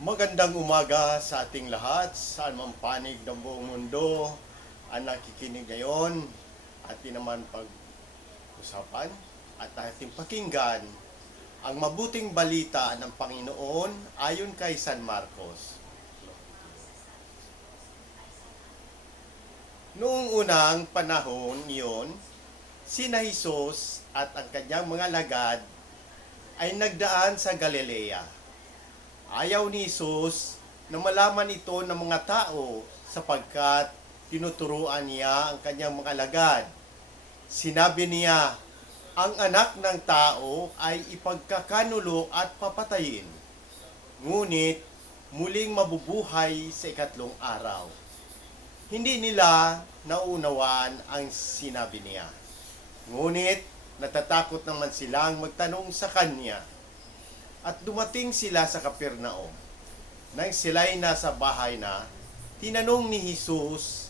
Magandang umaga sa ating lahat, saan mang panig ng buong mundo ang nakikinig ngayon. Atin naman pag-usapan at ating pakinggan ang mabuting balita ng Panginoon ayon kay San Marcos. Noong unang panahon iyon, sina Hesus at ang kanyang mga lagad ay nagdaan sa Galilea. Ayaw ni Jesus na malaman ito ng mga tao sapagkat tinuturuan niya ang kanyang mga alagad. Sinabi niya, ang anak ng tao ay ipagkakanulo at papatayin. Ngunit muling mabubuhay sa ikatlong araw. Hindi nila naunawaan ang sinabi niya. Ngunit natatakot naman silang magtanong sa kanya. At dumating sila sa Capernaum. Nang sila'y nasa bahay na, tinanong ni Jesus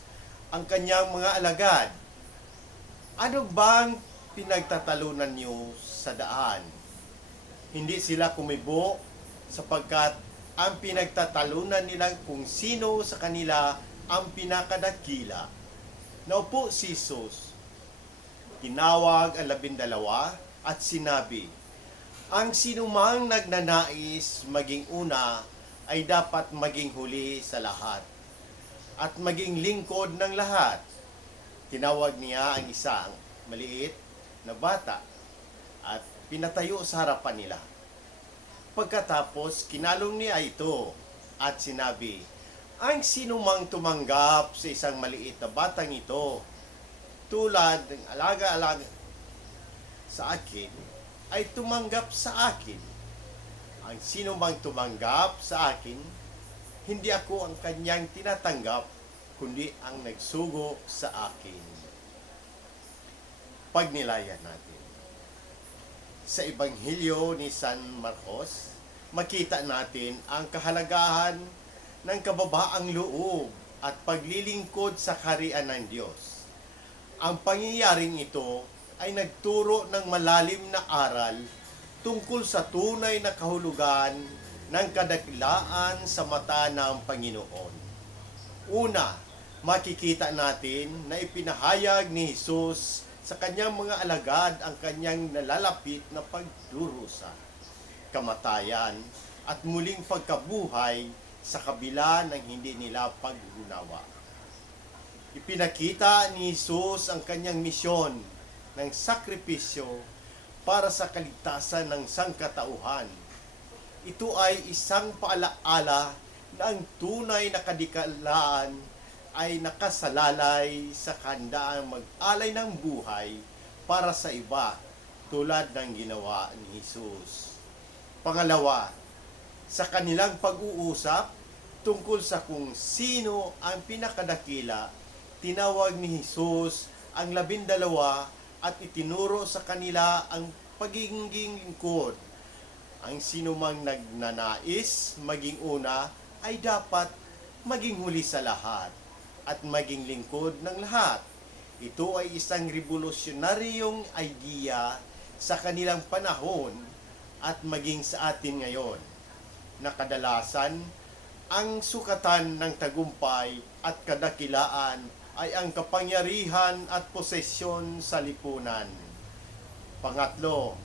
ang kanyang mga alagad, ano bang pinagtatalunan niyo sa daan? Hindi sila kumibo sapagkat ang pinagtatalunan nila kung sino sa kanila ang pinakadakila. Naupo si Jesus. Tinawag ang 12 at sinabi, ang sinumang nagnanais maging una ay dapat maging huli sa lahat at maging lingkod ng lahat. Tinawag niya ang isang maliit na bata at pinatayo sa harapan nila. Pagkatapos, kinalong niya ito at sinabi, ang sinumang tumanggap sa isang maliit na batang ito, tulad ng alaga-alaga sa akin, ay tumanggap sa akin. Ang sino mang tumanggap sa akin, hindi ako ang kanyang tinatanggap, kundi ang nagsugo sa akin. Pagnilayan natin. Sa Ebanghelyo ni San Marcos, makita natin ang kahalagahan ng kababaang loob at paglilingkod sa kaharian ng Diyos. Ang pangyayaring ito ay nagturo ng malalim na aral tungkol sa tunay na kahulugan ng kadakilaan sa mata ng Panginoon. Una, makikita natin na ipinahayag ni Jesus sa kanyang mga alagad ang kanyang nalalapit na pagdurusa, kamatayan at muling pagkabuhay sa kabila ng hindi nila pag-unawa. Ipinakita ni Jesus ang kanyang misyon ng sakripisyo para sa kaligtasan ng sangkatauhan. Ito ay isang paalaala na ang tunay na kadikalaan ay nakasalalay sa kandaang mag-alay ng buhay para sa iba tulad ng ginawa ni Jesus. Pangalawa, sa kanilang pag-uusap tungkol sa kung sino ang pinakadakila, tinawag ni Jesus ang 12 at itinuro sa kanila ang pagiging lingkod. Ang sinumang nagnanais maging una ay dapat maging huli sa lahat at maging lingkod ng lahat. Ito ay isang revolusyonaryong idea sa kanilang panahon at maging sa atin ngayon, na kadalasan ang sukatan ng tagumpay at kadakilaan ay ang kapangyarihan at posesyon sa lipunan. Pangatlo,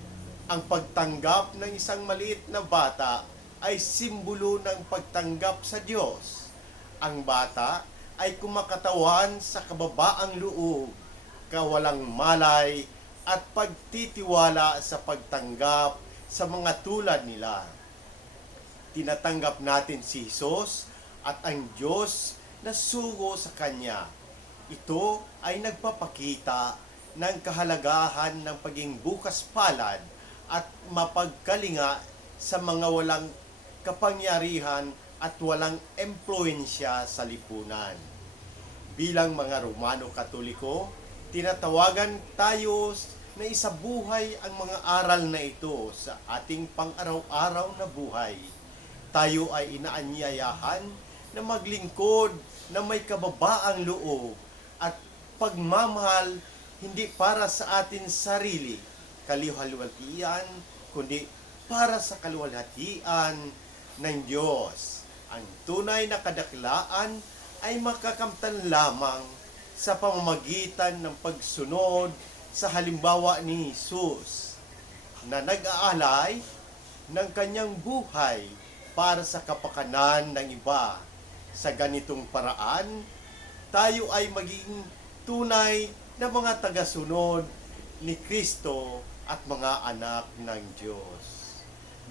ang pagtanggap ng isang maliit na bata ay simbolo ng pagtanggap sa Diyos. Ang bata ay kumakatawan sa kababaang loob, kawalang malay at pagtitiwala sa pagtanggap sa mga tulad nila. Tinatanggap natin si Jesus at ang Diyos na sugo sa Kanya. Ito ay nagpapakita ng kahalagahan ng pagiging bukas palad at mapagkalinga sa mga walang kapangyarihan at walang impluensya sa lipunan. Bilang mga Romano Katoliko, tinatawagan tayo na isabuhay ang mga aral na ito sa ating pang-araw-araw na buhay. Tayo ay inaanyayahan na maglingkod na may kababaang loob at pagmamahal hindi para sa atin sarili, kaluwalhatian, kundi para sa kaluwalhatian ng Diyos. Ang tunay na kadaklaan ay makakamtan lamang sa pamamagitan ng pagsunod sa halimbawa ni Jesus na nag-aalay ng kanyang buhay para sa kapakanan ng iba. Sa ganitong paraan, tayo ay magiging tunay na mga tagasunod ni Kristo at mga anak ng Diyos.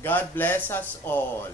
God bless us all.